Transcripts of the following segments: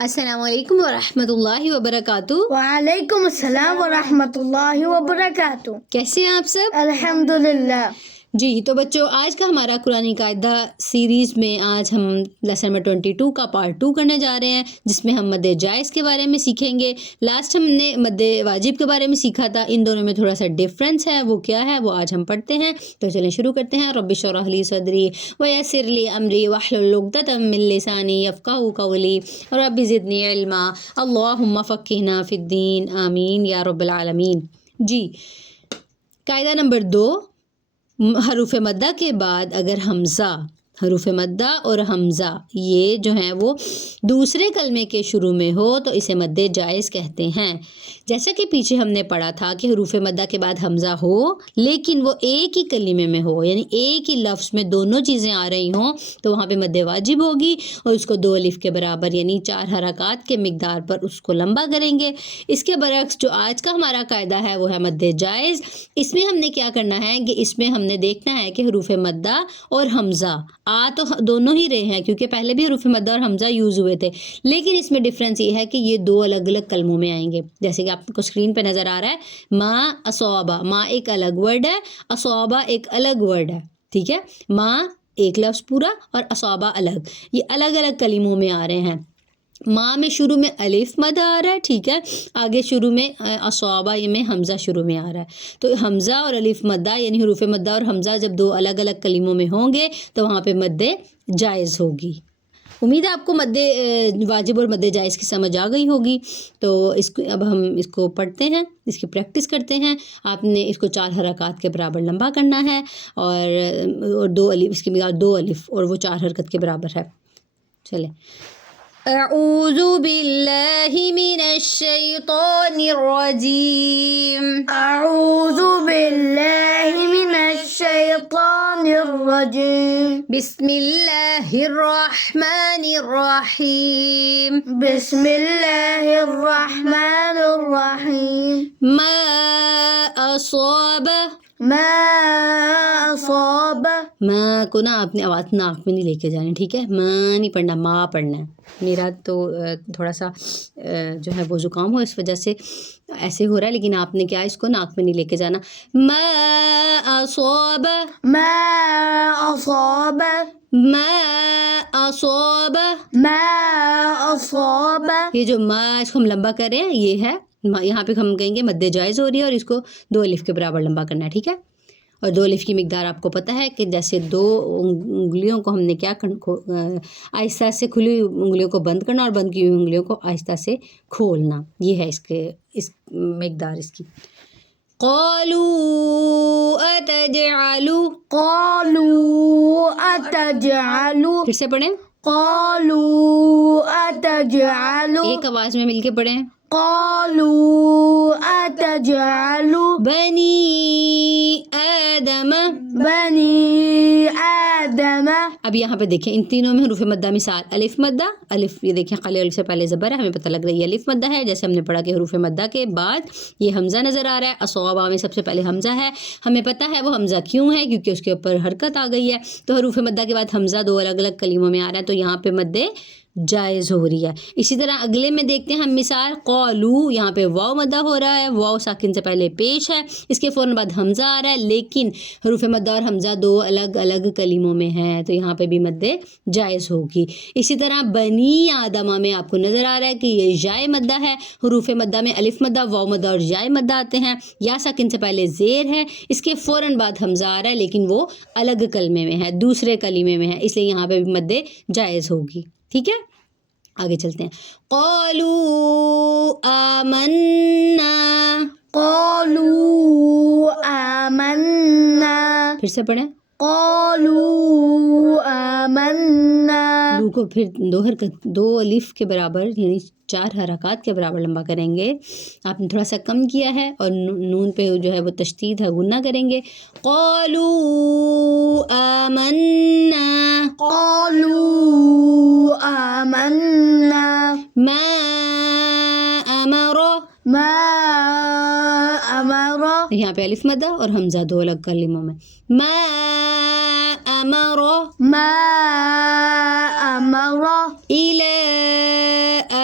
السلام علیکم ورحمۃ اللہ وبرکاتہ۔ وعلیکم السلام ورحمۃ اللہ وبرکاتہ۔ کیسے ہیں آپ سب؟ الحمدللہ۔ جی تو بچوں، آج کا ہمارا قرآن قاعدہ سیریز میں آج ہم لیسن نمبر 22 کا پارٹ 2 کرنے جا رہے ہیں، جس میں ہم مد جائز کے بارے میں سیکھیں گے۔ لاسٹ ہم نے مد واجب کے بارے میں سیکھا تھا، ان دونوں میں تھوڑا سا ڈفرینس ہے، وہ کیا ہے وہ آج ہم پڑھتے ہیں۔ تو چلیں شروع کرتے ہیں۔ رب اشرح لی صدری ویسر لی امری واحلل عقدۃ من لسانی یفقہوا قولی رب زدنی علما اللہم فقہنا فی الدین آمین یا رب العالمین۔ جی، قاعدہ نمبر 2، حروف مدہ کے بعد اگر حروف مدہ اور حمزہ یہ جو ہیں وہ دوسرے کلمے کے شروع میں ہو تو اسے مد جائز کہتے ہیں۔ جیسا کہ پیچھے ہم نے پڑھا تھا کہ حروف مدہ کے بعد حمزہ ہو لیکن وہ ایک ہی کلمے میں ہو، یعنی ایک ہی لفظ میں دونوں چیزیں آ رہی ہوں تو وہاں پہ مد واجب ہوگی اور اس کو 2 الف کے برابر یعنی 4 حرکات کے مقدار پر اس کو لمبا کریں گے۔ اس کے برعکس جو آج کا ہمارا قاعدہ ہے وہ ہے مد جائز۔ اس میں ہم نے کیا کرنا ہے کہ اس میں ہم نے دیکھنا ہے کہ حروف مدہ اور حمزہ تو دونوں ہی رہے ہیں، کیونکہ پہلے بھی حروف مدہ اور حمزہ یوز ہوئے تھے، لیکن اس میں ڈفرینس یہ ہے کہ یہ 2 الگ الگ کلموں میں آئیں گے۔ جیسے کہ آپ کو اسکرین پہ نظر آ رہا ہے، ما اصوبہ، ما ایک الگ ورڈ ہے، اصوبہ ایک الگ ورڈ ہے، ٹھیک ہے۔ ما ایک لفظ پورا اور اصوبہ الگ، یہ الگ الگ کلموں میں آ رہے ہیں۔ ماں میں شروع میں الف مد آ رہا ہے، ٹھیک ہے، آگے شروع میں اصوابہ میں حمزہ شروع میں آ رہا ہے۔ تو حمزہ اور الف مدہ یعنی حروف مدہ اور حمزہ جب 2 الگ الگ کلموں میں ہوں گے تو وہاں پہ مد جائز ہوگی۔ امید ہے آپ کو مد واجب اور مد جائز کی سمجھ آ گئی ہوگی۔ تو اب ہم اس کو پڑھتے ہیں، اس کی پریکٹس کرتے ہیں۔ آپ نے اس کو 4 حرکات کے برابر لمبا کرنا ہے اور 2 الف، اس کی مقدار 2 الف اور وہ 4 حرکت کے برابر ہے۔ چلیں، اعوذ باللہ من الشیطان الرجیم، اعوذ باللہ من الشیطان الرجیم، بسم اللہ الرحمن الرحیم، بسم اللہ الرحمن الرحیم، ما اصاب، ما اصاب، ماں کو نا آپ نے آواز ناک میں نہیں لے کے جانی، ٹھیک ہے، ماں نہیں پڑھنا، ماں پڑھنا ہے۔ میرا تو تھوڑا سا جو ہے وہ زکام ہو، اس وجہ سے ایسے ہو رہا ہے، لیکن آپ نے کیا اس کو ناک میں نہیں لے کے جانا۔ ما اصاب، ما اصاب، ما اصاب، ما اصاب، یہ جو ما اس کو ہم لمبا کر رہے ہیں یہ ہے، یہاں پہ ہم کہیں گے مد جائز ہو رہی ہے اور اس کو 2 الف کے برابر لمبا کرنا ہے، ٹھیک ہے۔ اور 2 الف کی مقدار آپ کو پتہ ہے کہ جیسے 2 انگلیوں کو ہم نے کیا آہستہ سے کھلی انگلیوں کو بند کرنا اور بند کی ہوئی انگلیوں کو آہستہ سے کھولنا، یہ ہے اس مقدار اس کی۔ قالوا اتجعلوا، قالوا اتجعل، پھر سے پڑھیں، قالوا اتجعل، ایک آواز میں مل کے پڑھیں، قالوا اتجعل بنی آدم، بنی آدم۔ اب یہاں پہ دیکھیں ان تینوں میں حروف مدہ مثال الف مدہ، الف یہ دیکھیں خالی الف سے پہلے زبر ہے، ہمیں پتہ لگ رہا ہے یہ الف مدہ ہے۔ جیسے ہم نے پڑھا کہ حروف مدہ کے بعد یہ حمزہ نظر آ رہا ہے، اصوابہ میں سب سے پہلے حمزہ ہے، ہمیں پتہ ہے وہ حمزہ کیوں ہے، کیونکہ اس کے اوپر حرکت آ گئی ہے۔ تو حروف مدہ کے بعد حمزہ 2 الگ الگ کلموں میں آ رہا ہے، تو یہاں پہ مد جائز ہو رہی ہے۔ اسی طرح اگلے میں دیکھتے ہیں ہم مثال، قالو، یہاں پہ واو مدہ ہو رہا ہے، واو ساکن سے پہلے پیش ہے، اس کے فوراً بعد حمزہ آ رہا ہے، لیکن حروف مدہ اور حمزہ 2 الگ الگ کلموں میں ہیں تو یہاں پہ بھی مد جائز ہوگی۔ اسی طرح بنی آدمہ میں آپ کو نظر آ رہا ہے کہ یہ جائے مدہ ہے، حروف مدہ میں الف مدہ، واو مدہ اور جائے مدہ آتے ہیں، یا ساکن سے پہلے زیر ہے، اس کے فوراً بعد حمزہ آ رہا ہے لیکن وہ الگ کلمے میں ہے، دوسرے کلمے میں ہے، اس لیے یہاں پہ بھی مد جائز ہوگی، ٹھیک ہے۔ آگے چلتے ہیں، قالوا آمنا، قالوا آمنا، پھر سے پڑھیں، قالوا آمنا، لو کو پھر 2 الف کے برابر یعنی 4 حرکات کے برابر لمبا کریں گے۔ آپ نے تھوڑا سا کم کیا ہے اور نون پہ جو ہے وہ تشدید ہے غنہ کریں گے۔ قالوا آمنا، قالوا آمنا، ما امر، ما امر، یہاں پہ الف مدہ اور حمزہ 2 الگ کلموں میں، ما امر ما امر، الى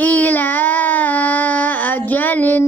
إلى أجل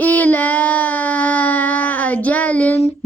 إلى أجل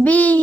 به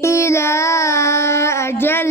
إلى أجل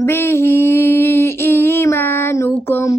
به إيمانكم.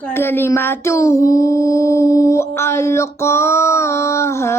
كلمته ألقاها.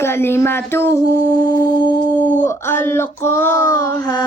كلمته ألقاها.